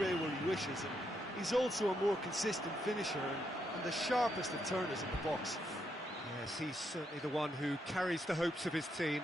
astray where he wishes, and he's also a more consistent finisher and the sharpest of turners in the box. Yes, he's certainly the one who carries the hopes of his team.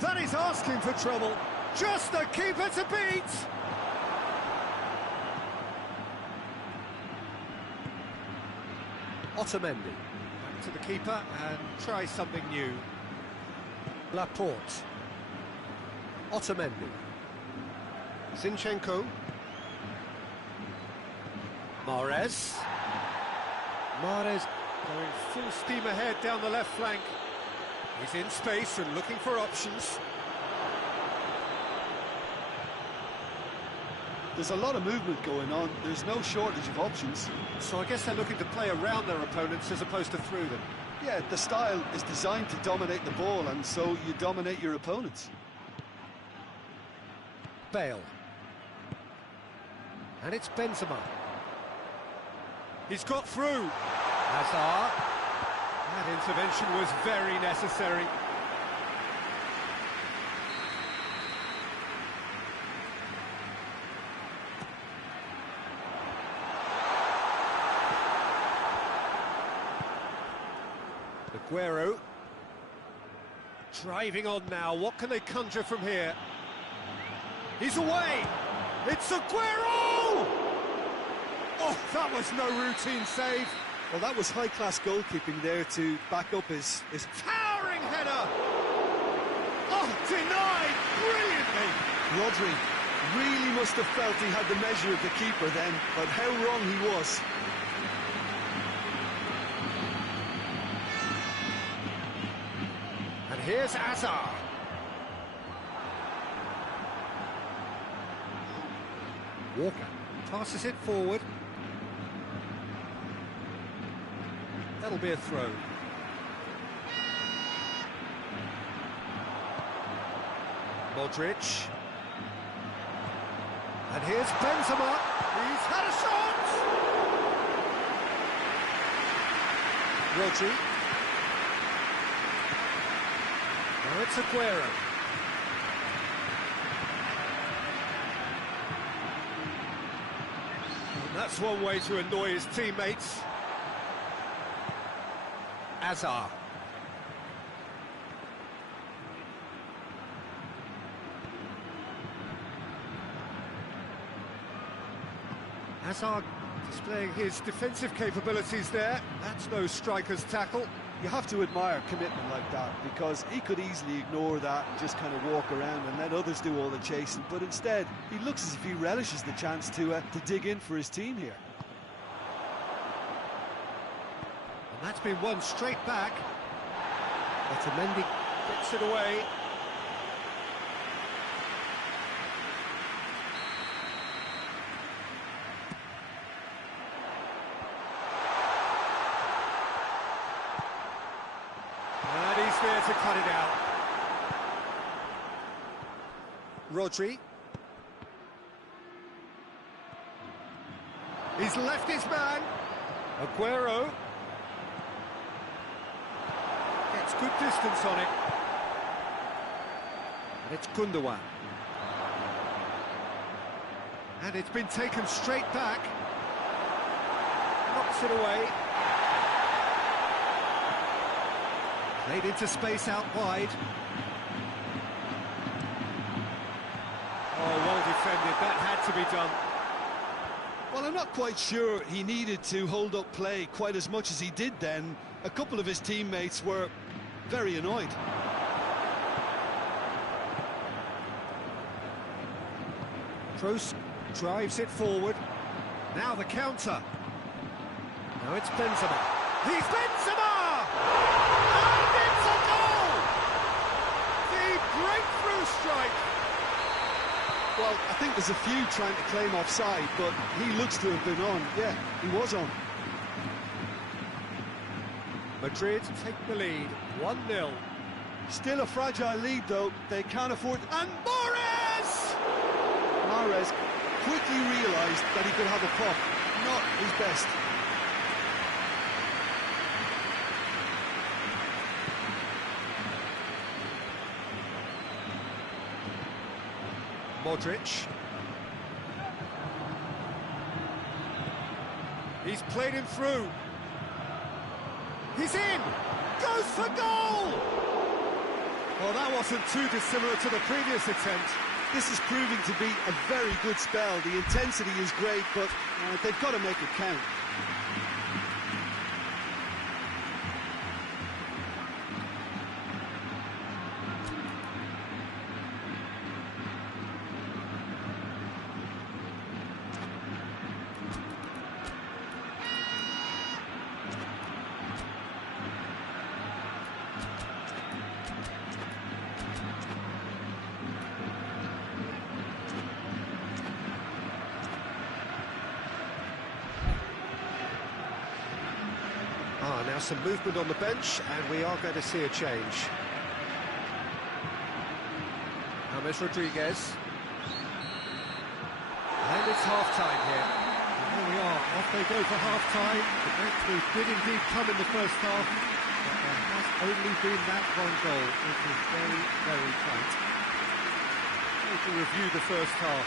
That is asking for trouble. Just the keeper to beat. Otamendi. Back to the keeper and try something new. Laporte. Otamendi. Zinchenko. Mahrez. Mahrez going full steam ahead down the left flank. He's in space and looking for options. There's a lot of movement going on. There's no shortage of options. So I guess they're looking to play around their opponents as opposed to through them. Yeah, the style is designed to dominate the ball, and so you dominate your opponents. Bale. And it's Benzema. He's got through. Hazard. That intervention was very necessary. Aguero. Driving on now. What can they conjure from here? He's away. It's Aguero! Oh, that was no routine save. Well, that was high-class goalkeeping there to back up his towering header! Oh, denied brilliantly! Rodri really must have felt he had the measure of the keeper then, but how wrong he was. And here's Hazard. Walker passes it forward. That'll be a throw. Modric. And here's Benzema. He's had a shot! Rodri. Now it's Aguero. And that's one way to annoy his teammates. Hazard. Hazard displaying his defensive capabilities there. That's no striker's tackle. You have to admire commitment like that, because he could easily ignore that and just kind of walk around and let others do all the chasing, but instead he looks as if he relishes the chance to dig in for his team here. And that's been won straight back. Otamendi gets it away. And he's there to cut it out. Rodri. He's left his man. Aguero. Gets good distance on it. And it's Gundogan. And it's been taken straight back. Knocks it away. Played into space out wide. Oh, well defended. That had to be done. Well, I'm not quite sure he needed to hold up play quite as much as he did then. A couple of his teammates were very annoyed. Kroos drives it forward. Now the counter. Now it's Benzema. He's Benzema! And it's a goal! The breakthrough strike! Well, I think there's a few trying to claim offside, but he looks to have been on. Yeah, he was on. Madrid take the lead, 1-0. Still a fragile lead, though. They can't afford... And Mahrez! Mahrez quickly realised that he could have a pop. Not his best. Modric. He's played him through. He's in! Goes for goal! Well, that wasn't too dissimilar to the previous attempt. This is proving to be a very good spell. The intensity is great, but they've got to make it count. Now some movement on the bench, and we are going to see a change. James Rodriguez. And it's half-time here. And here we are, off they go for half-time. The breakthrough did indeed come in the first half, but there has only been that one goal. It is very, very tight. To review the first half.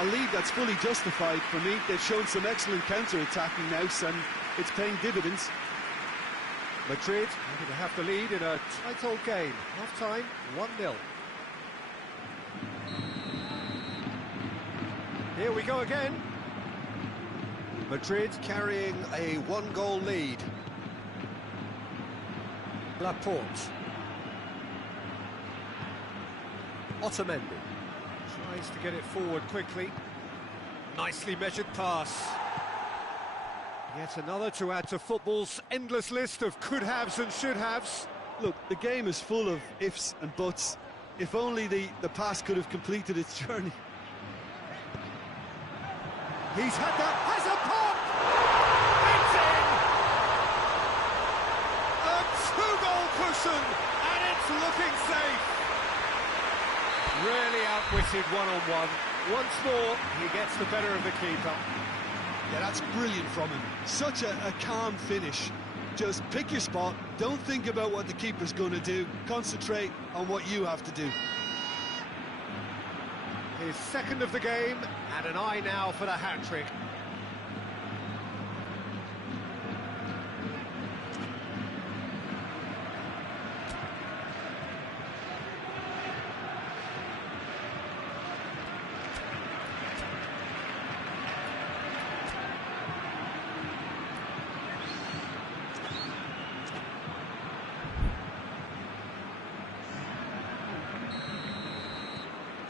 A lead that's fully justified for me. They've shown some excellent counter-attacking now, and it's paying dividends. Madrid happy to have the lead in a tight old game. Half-time, 1-0. Here we go again. Madrid carrying a one-goal lead. Laporte. Otamendi tries to get it forward quickly. Nicely measured pass. Yet another to add to football's endless list of could-haves and should-haves. Look, the game is full of ifs and buts. If only the pass could have completed its journey. He's had that, has a pop! It's in! A two-goal cushion, and it's looking safe. Really outwitted one-on-one. Once more, he gets the better of the keeper. Yeah, that's brilliant from him. Such a calm finish. Just pick your spot, don't think about what the keeper's going to do, concentrate on what you have to do. His second of the game, and an eye now for the hat-trick.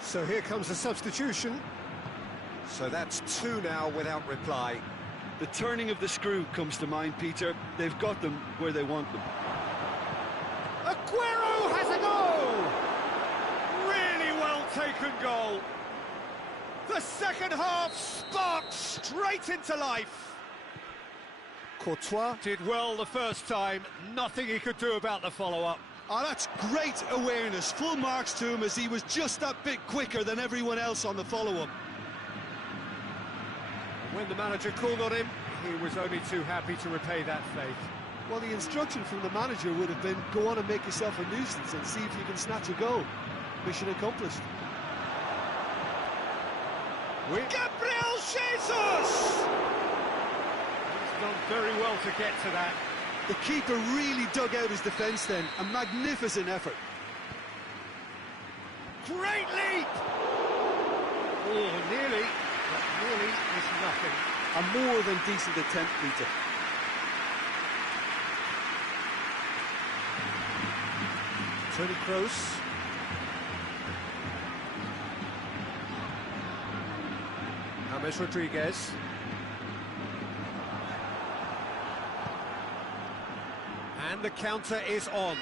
So here comes a substitution. So that's two now without reply. The turning of the screw comes to mind, Peter. They've got them where they want them. Aguero has a goal! Really well taken goal. The second half sparked straight into life. Courtois did well the first time. Nothing he could do about the follow-up. Oh, that's great awareness. Full marks to him as he was just that bit quicker than everyone else on the follow-up. When the manager called on him, he was only too happy to repay that faith. Well, the instruction from the manager would have been, go on and make yourself a nuisance and see if you can snatch a goal. Mission accomplished. Gabriel Jesus! He's done very well to get to that. The keeper really dug out his defence then. A magnificent effort. Great leap! Oh, nearly, but nearly is nothing. A more than decent attempt, Peter. Toni Kroos. James Rodriguez. And the counter is on.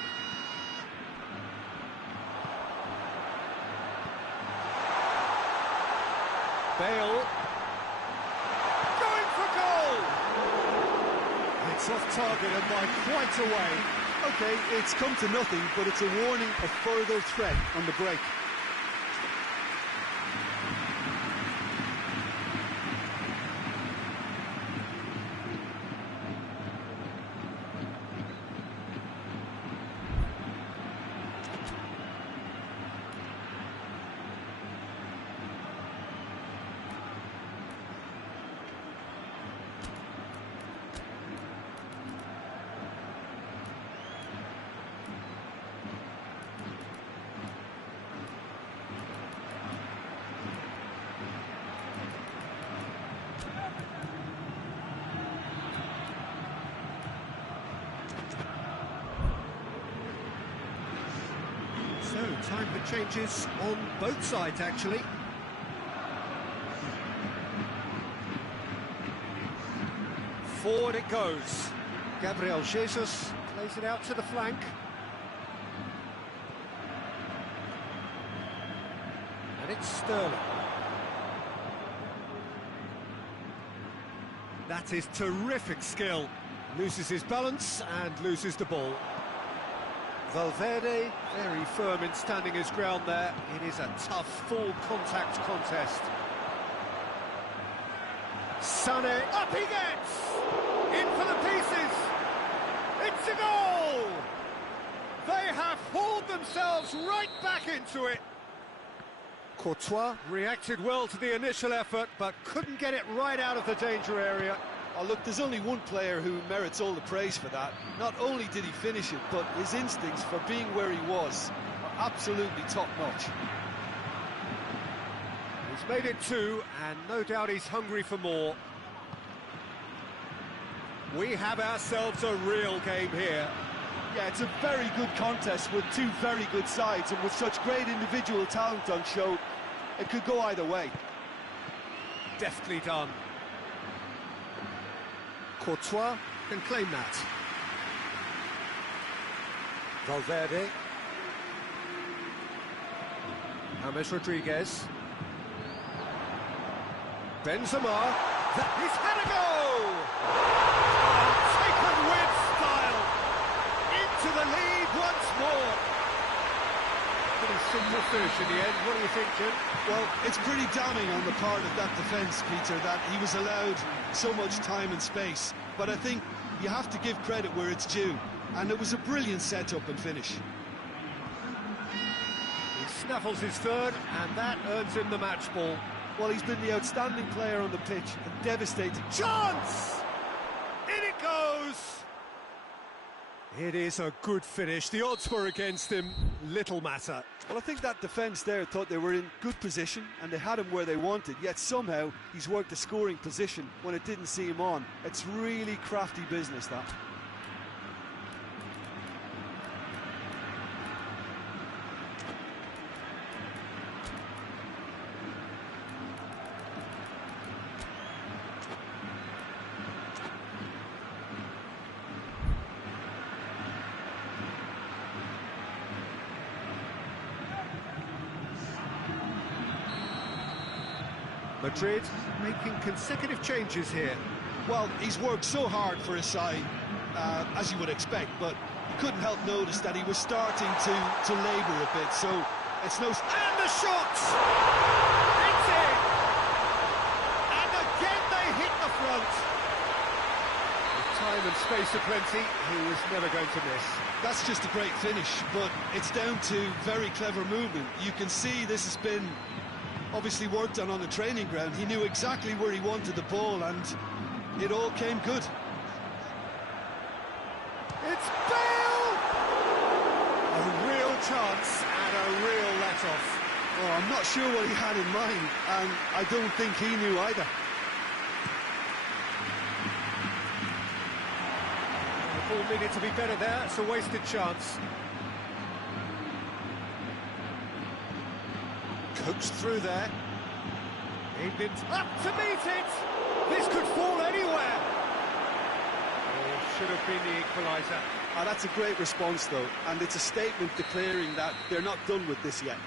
Bale. Going for goal! It's off target and by quite a way. OK, it's come to nothing, but it's a warning of further threat on the break. So, time for changes on both sides, actually. Forward it goes. Gabriel Jesus plays it out to the flank. And it's Sterling. That is terrific skill. Loses his balance and loses the ball. Valverde, very firm in standing his ground there. It is a tough, full-contact contest. Sané, up he gets! In for the pieces! It's a goal! They have hauled themselves right back into it. Courtois reacted well to the initial effort, but couldn't get it right out of the danger area. Oh, look, there's only one player who merits all the praise for that. Not only did he finish it, but his instincts for being where he was are absolutely top-notch. He's made it two, and no doubt he's hungry for more. We have ourselves a real game here. Yeah, it's a very good contest with two very good sides, and with such great individual talent on show, it could go either way. Deftly done. Courtois can claim that. Valverde. James Rodriguez. Benzema. He's had a go! Taken with style. Into the lead once more. Pretty simple finish in the end. What do you think, Jim? Well, it's pretty damning on the part of that defence, Peter, that he was allowed so much time and space. But I think you have to give credit where it's due. And it was a brilliant set-up and finish. He snaffles his third, and that earns him the match ball. Well, he's been the outstanding player on the pitch, and devastating. Chance! In it goes! It is a good finish. The odds were against him. Little matter. Well, I think that defence there thought they were in good position and they had him where they wanted, yet somehow he's worked a scoring position when it didn't see him on. It's really crafty business, that. Madrid making consecutive changes here. Well, he's worked so hard for his side, as you would expect, but you couldn't help notice that he was starting to labour a bit, so it's no... And the shots! It's in! And again they hit the front. With time and space aplenty, he was never going to miss. That's just a great finish, but it's down to very clever movement. You can see this has been obviously worked on the training ground. He knew exactly where he wanted the ball, and it all came good. It's Bale! A real chance and a real let-off. Oh, I'm not sure what he had in mind, and I don't think he knew either. The ball needed to be better there. It's a wasted chance. Coaxed through there. England up to meet it! This could fall anywhere! Oh, should have been the equaliser. Oh, that's a great response, though, and it's a statement declaring that they're not done with this yet.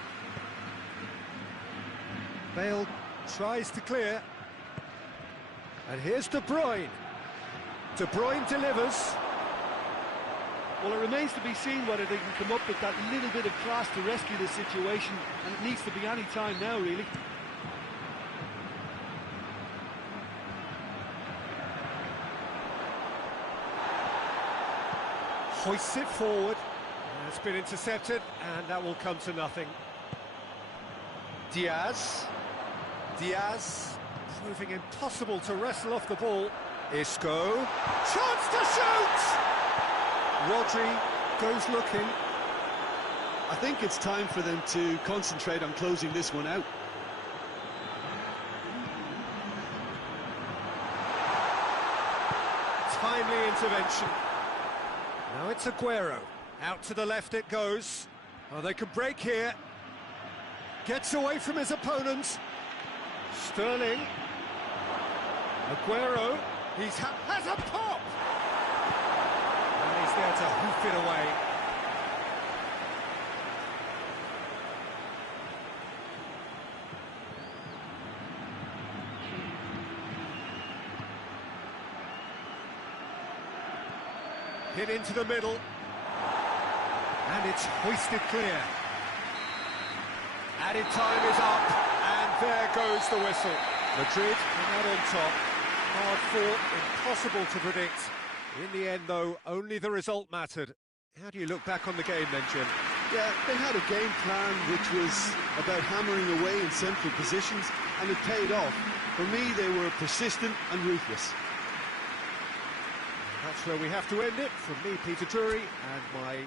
Bale tries to clear. And here's De Bruyne. De Bruyne delivers. Well, it remains to be seen whether they can come up with that little bit of class to rescue this situation, and it needs to be any time now, really. Hoists it forward. It's been intercepted, and that will come to nothing. Diaz. Diaz proving impossible to wrestle off the ball. Isco. Chance to shoot! Rodri goes looking. I think it's time for them to concentrate on closing this one out. Timely intervention. Now it's Aguero. Out to the left it goes. Oh, they can break here. Gets away from his opponents. Sterling. Aguero. Has a pop! And he's there to hoof it away. Hit into the middle. And it's hoisted clear. Added time is up, and there goes the whistle. Madrid are not on top. Hard fought, impossible to predict. In the end, though, only the result mattered. How do you look back on the game then, Jim? Yeah, they had a game plan which was about hammering away in central positions, and it paid off. For me, they were persistent and ruthless. That's where we have to end it. From me, Peter Drury, and my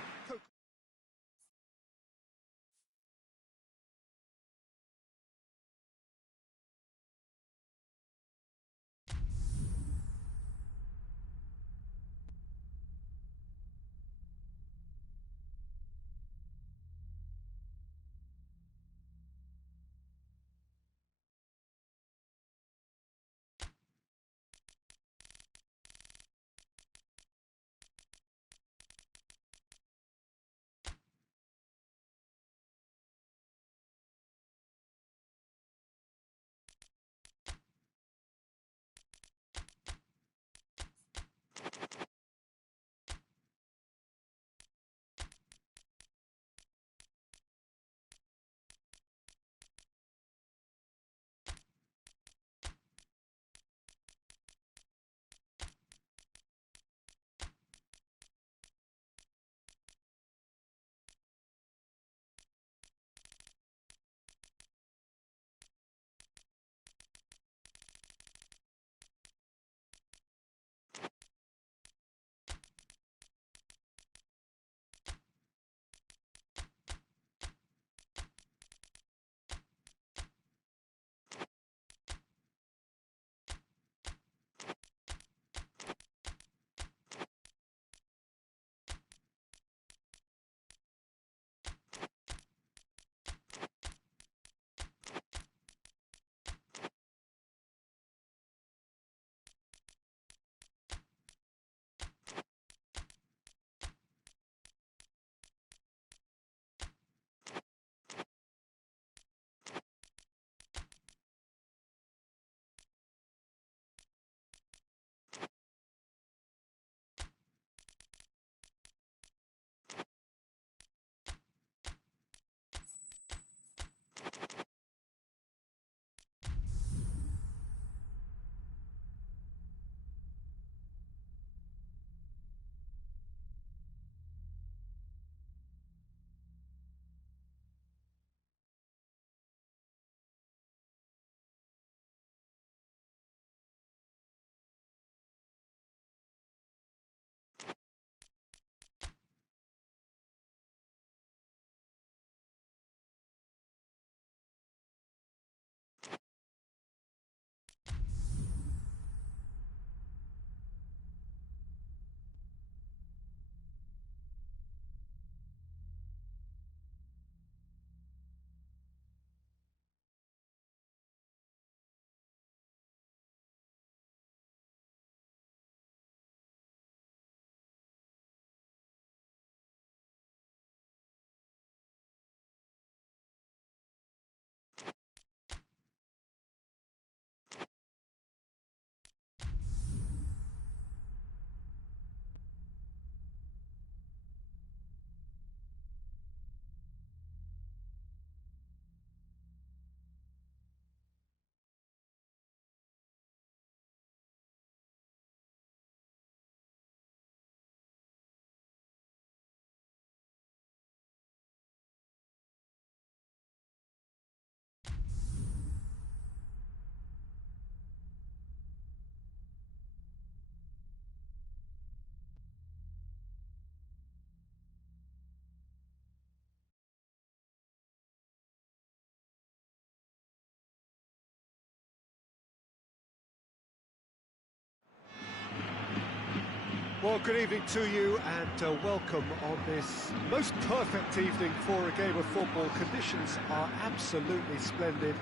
Well, good evening to you and welcome on this most perfect evening for a game of football. Conditions are absolutely splendid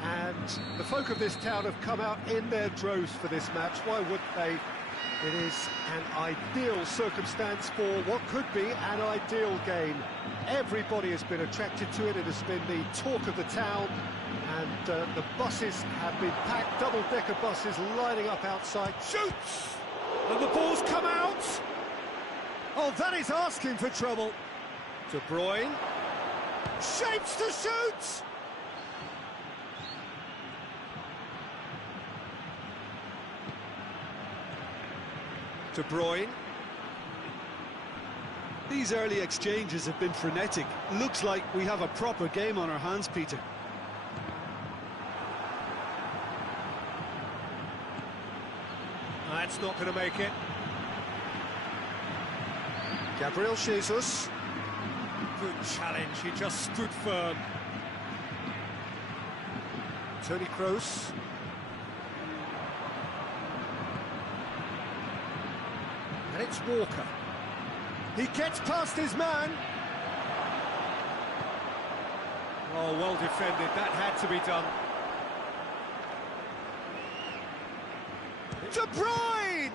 and the folk of this town have come out in their droves for this match. Why wouldn't they? It is an ideal circumstance for what could be an ideal game. Everybody has been attracted to it. It has been the talk of the town and the buses have been packed, double-decker buses lining up outside. Shoots! And the ball's come out! Oh, that is asking for trouble. De Bruyne. Shapes to shoot! De Bruyne. These early exchanges have been frenetic. Looks like we have a proper game on our hands, Peter. That's not going to make it. Gabriel Jesus. Good challenge, he just stood firm. Toni Kroos. And it's Walker. He gets past his man. Oh, well defended, that had to be done. De Bruyne!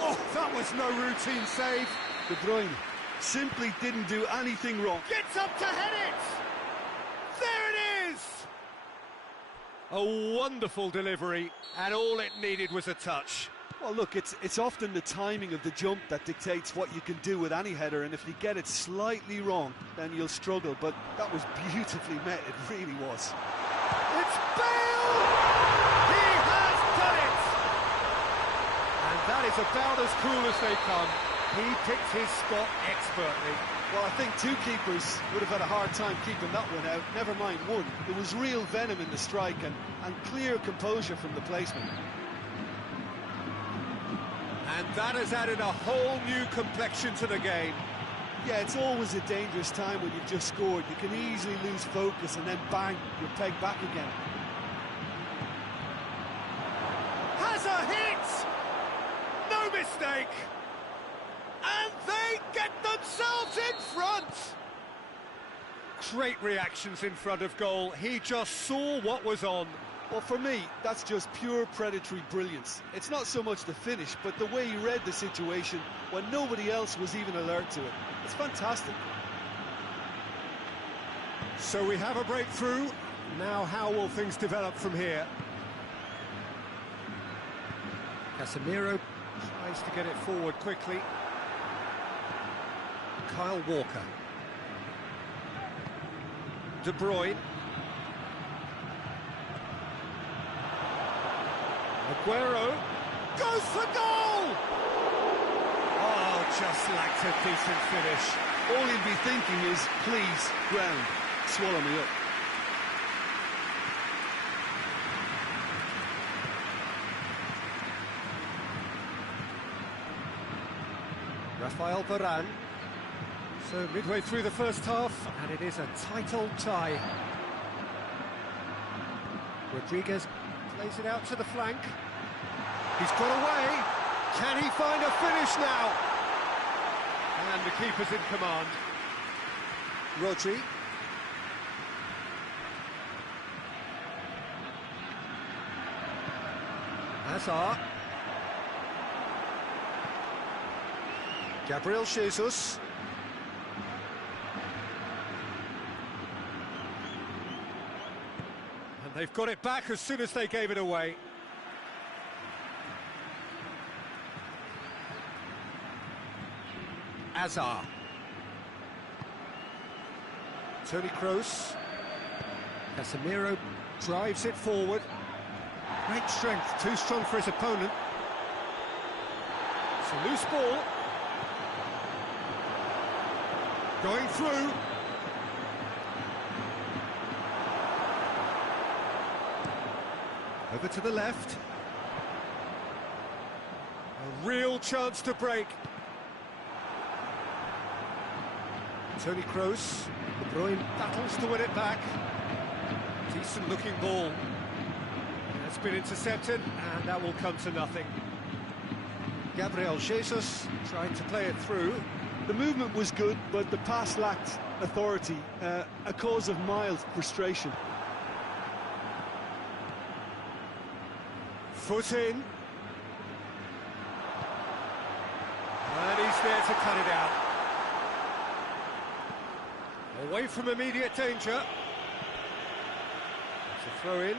Oh, that was no routine save. De Bruyne simply didn't do anything wrong. Gets up to head it! There it is! A wonderful delivery, and all it needed was a touch. Well, look, it's often the timing of the jump that dictates what you can do with any header, and if you get it slightly wrong, then you'll struggle, but that was beautifully met, it really was. It's Bale! He has done it! And that is about as cool as they come. He picked his spot expertly. Well, I think two keepers would have had a hard time keeping that one out, never mind one. There was real venom in the strike and clear composure from the placement. And that has added a whole new complexion to the game. Yeah, it's always a dangerous time when you've just scored. You can easily lose focus and then bang, you're pegged back again. Has a hit! No mistake! And they get themselves in front! Great reactions in front of goal. He just saw what was on. Well, for me, that's just pure predatory brilliance. It's not so much the finish, but the way he read the situation when nobody else was even alert to it. It's fantastic. So we have a breakthrough. Now how will things develop from here? Casemiro tries to get it forward quickly. Kyle Walker. De Bruyne. Aguero goes for goal! Oh, just lacked a decent finish. All he'd be thinking is, please, ground, swallow me up. Rafael Varane. So midway through the first half, and it is a tight old tie. Rodriguez plays it out to the flank. He's got away. Can he find a finish now? And the keeper's in command. Rodri. Hazard. Gabriel Jesus. And they've got it back as soon as they gave it away. Hazard. Toni Kroos. Casemiro drives it forward. Great strength, too strong for his opponent. It's a loose ball. Going through. Over to the left. A real chance to break. Toni Kroos. De Bruyne battles to win it back. Decent looking ball. That's been intercepted, and that will come to nothing. Gabriel Jesus tried to play it through. The movement was good, but the pass lacked authority, a cause of mild frustration. Foot in. And he's there to cut it out. Away from immediate danger. It's a throw in.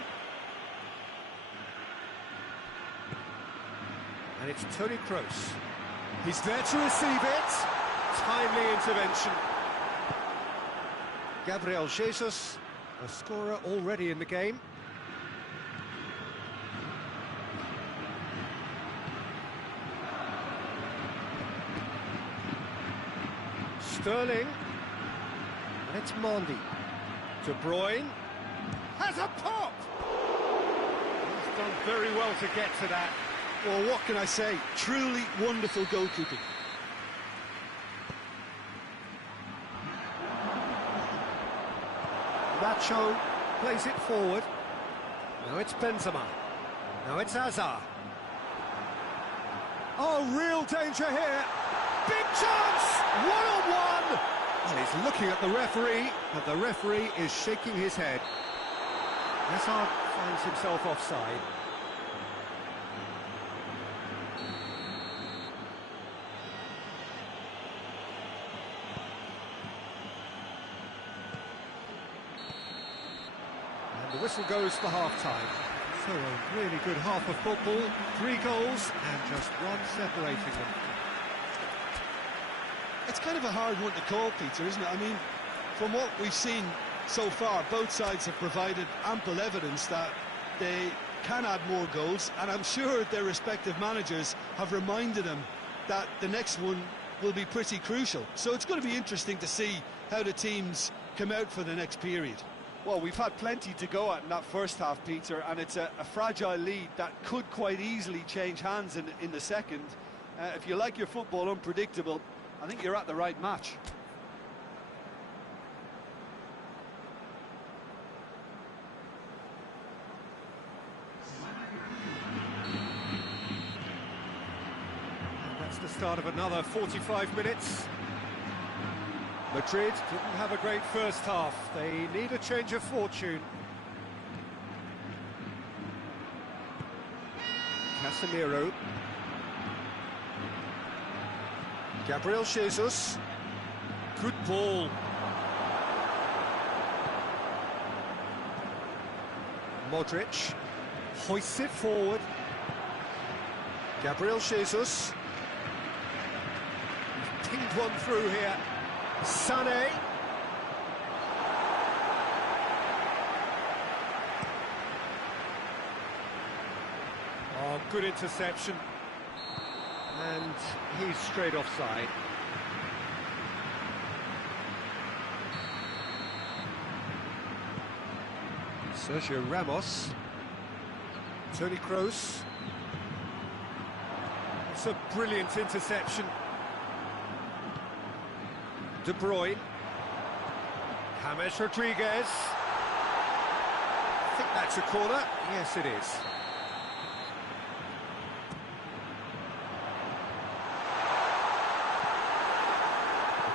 And it's Toni Kroos. He's there to receive it. Timely intervention. Gabriel Jesus, a scorer already in the game. Sterling. And it's Mandy. De Bruyne. Has a pop! He's done very well to get to that. Well, what can I say? Truly wonderful goalkeeping. Nacho plays it forward. Now it's Benzema. Now it's Hazard. Oh, real danger here. Big chance! One-on-one! And he's looking at the referee, and the referee is shaking his head. Hazard finds himself offside. And the whistle goes for half-time. So a really good half of football, 3 goals and just one separating them. It's kind of a hard one to call, Peter, isn't it? I mean, from what we've seen so far, both sides have provided ample evidence that they can add more goals, and I'm sure their respective managers have reminded them that the next one will be pretty crucial. So it's going to be interesting to see how the teams come out for the next period. Well, we've had plenty to go at in that first half, Peter, and it's a fragile lead that could quite easily change hands in the second. If you like your football unpredictable, I think you're at the right match. And that's the start of another 45 minutes. Madrid didn't have a great first half. They need a change of fortune. Casemiro. Gabriel Jesus. Good ball. Modric hoists it forward. Gabriel Jesus. He's pinged one through here. Sané. Oh, good interception. And he's straight offside. Sergio Ramos. Toni Kroos. It's a brilliant interception. De Bruyne. James Rodriguez. I think that's a corner. Yes, it is.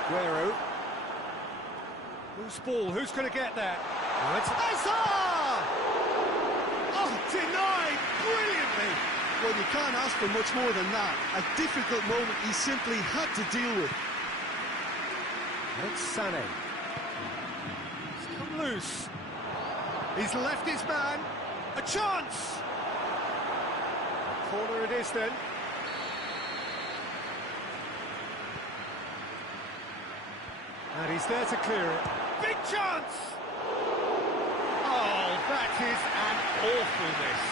Jairo. Who's ball? Who's going to get that? Oh, it's Hazard! Oh, denied brilliantly! Well, you can't ask for much more than that. A difficult moment he simply had to deal with. It's Sané. He's come loose. He's left his man. A chance! Corner it is then. And he's there to clear it. Big chance! Oh, that is an awful miss.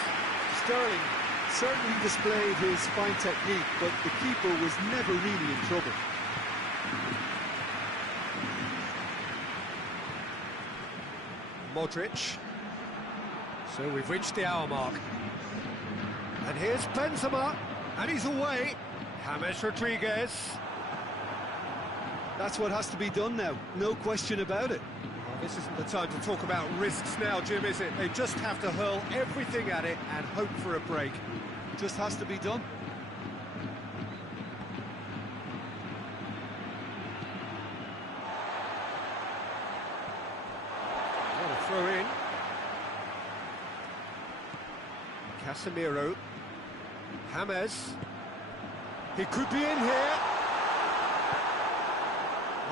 Sterling certainly displayed his fine technique, but the keeper was never really in trouble. Modric. So we've reached the hour mark. And here's Benzema, and he's away. James Rodriguez. That's what has to be done now, no question about it. Well, this isn't the time to talk about risks now, Jim, is it? They just have to hurl everything at it and hope for a break. Just has to be done. Casemiro. James. He could be in here.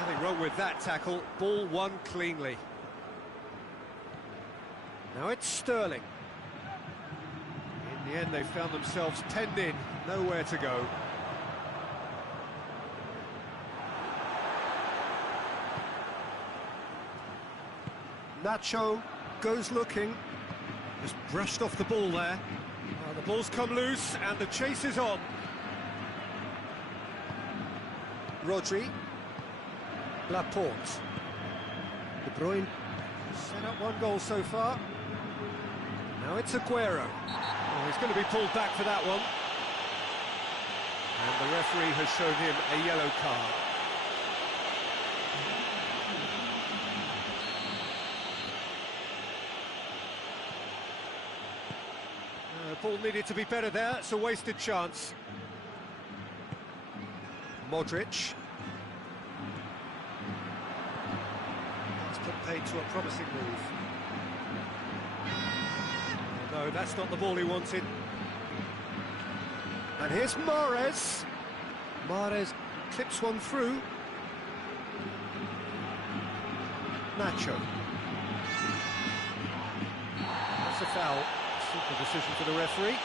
Nothing wrong with that tackle. Ball won cleanly. Now it's Sterling. In the end, they found themselves penned in, nowhere to go. Nacho goes looking. Just brushed off the ball there. The ball's come loose and the chase is on. Rodri. Laporte. De Bruyne. Set up one goal so far. Now it's Aguero. Oh, he's going to be pulled back for that one. And the referee has shown him a yellow card. The ball needed to be better there. It's a wasted chance. Modric. That's put paid to a promising move. No, that's not the ball he wanted. And here's Mahrez. Mahrez clips one through. Nacho. That's a foul. Simple decision for the referee.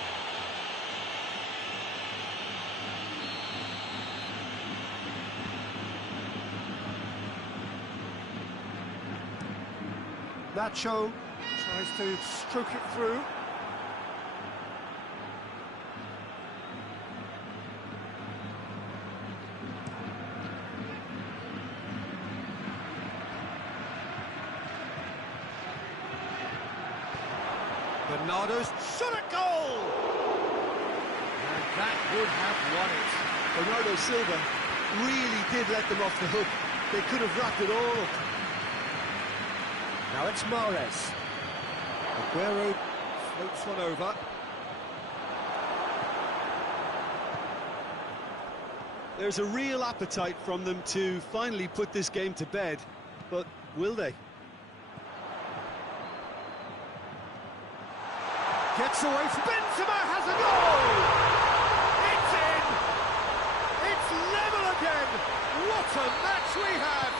Nacho tries to stroke it through. Bernardo's shot at goal! And that would have won it. Bernardo Silva really did let them off the hook. They could have wrapped it all up. Now it's Mahrez. Aguero floats one over. There's a real appetite from them to finally put this game to bed, but will they? Gets away from Benzema, has a goal! It's in! It's level again! What a match we have!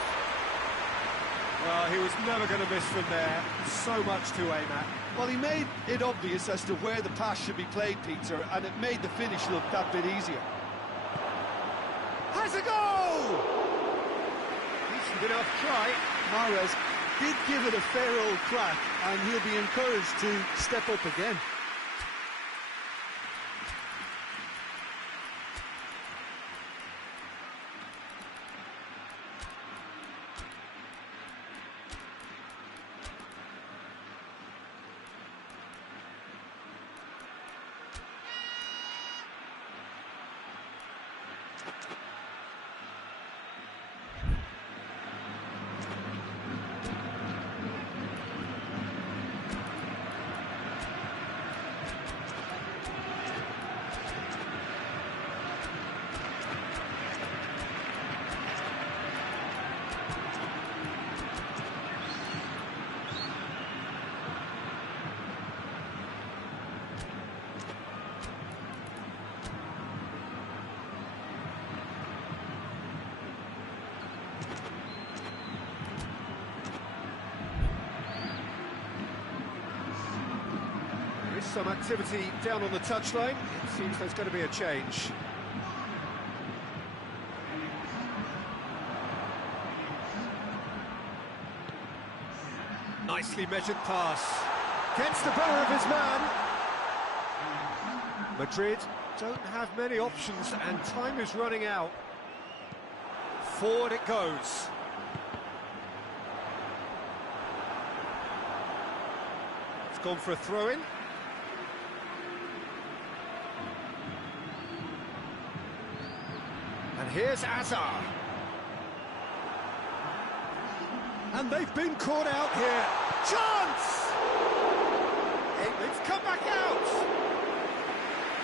Well, he was never going to miss from there. So much to aim at. Well, he made it obvious as to where the pass should be played, Peter, and it made the finish look that bit easier. Has a goal! Decent enough try. Mahrez did give it a fair old crack, and he'll be encouraged to step up again. Some activity down on the touchline. It seems there's going to be a change. Nicely measured pass. Gets the better of his man. Madrid don't have many options and time is running out. Forward it goes. It's gone for a throw-in. And here's Azar. And they've been caught out here. Chance! It's come back out!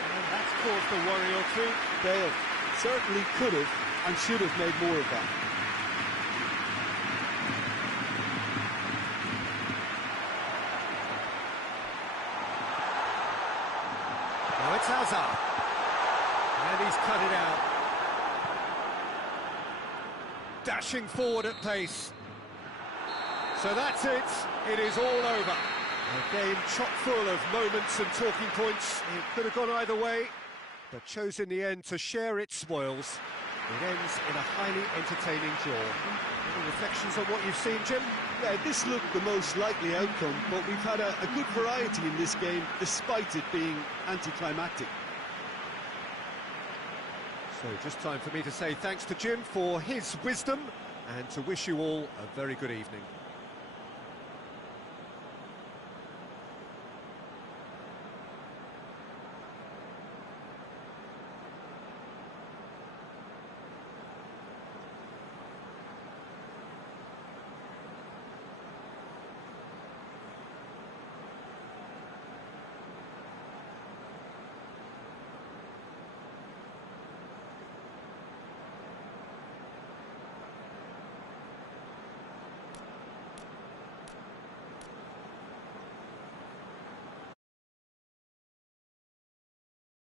And that's caused a worry or two. Bale certainly could have and should have made more of that. it's Hazard. And he's cut it out. Dashing forward at pace. So that's it. It is all over. A game chock full of moments and talking points. It could have gone either way, but chose in the end to share its spoils. It ends in a highly entertaining draw. Any reflections on what you've seen, Jim? Yeah, this looked the most likely outcome, but we've had a good variety in this game, despite it being anticlimactic. So just time for me to say thanks to Jim for his wisdom and to wish you all a very good evening.